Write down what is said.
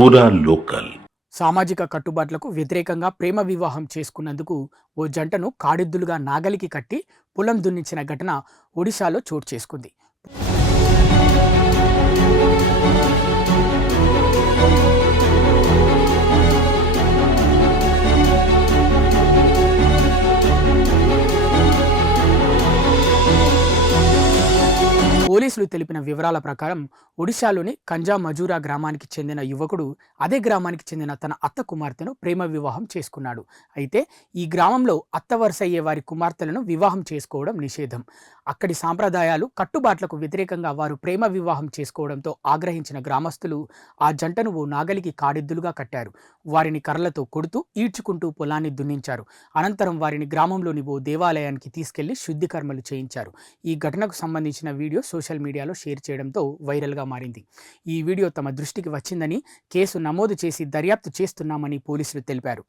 పూరా లోకల్. సామాజిక కట్టుబాట్లకు వ్యతిరేకంగా ప్రేమ వివాహం చేసుకున్నందుకు ఓ జంటను కాడిద్దులుగా నాగలికి కట్టి పొలం దున్నించిన ఘటన ఒడిశాలో చోటు చేసుకుంది. పోలీసులు తెలిపిన వివరాల ప్రకారం ఒడిశాలోని కంజా మజూరా గ్రామానికి చెందిన యువకుడు అదే గ్రామానికి చెందిన తన అత్త కుమార్తెను ప్రేమ వివాహం చేసుకున్నాడు. అయితే ఈ గ్రామంలో అత్త వరుస అయ్యే వారి కుమార్తెలను వివాహం చేసుకోవడం నిషేధం. అక్కడి సాంప్రదాయాలు కట్టుబాట్లకు వ్యతిరేకంగా వారు ప్రేమ వివాహం చేసుకోవడంతో ఆగ్రహించిన గ్రామస్తులు ఆ జంటను ఓ నాగలికి కాడెద్దులుగా కట్టారు. వారిని కర్రలతో కొడుతూ ఈడ్చుకుంటూ పొలాన్ని దున్నించారు. అనంతరం వారిని గ్రామంలోని ఓ దేవాలయానికి తీసుకెళ్లి శుద్ధి కర్మలు చేయించారు. ఈ ఘటనకు సంబంధించిన వీడియో సోషల్ మీడియాలో షేర్ చేయడంతో వైరల్గా మారింది. ఈ వీడియో తమ దృష్టికి వచ్చిందని, కేసు నమోదు చేసి దర్యాప్తు చేస్తున్నామని పోలీసులు తెలిపారు.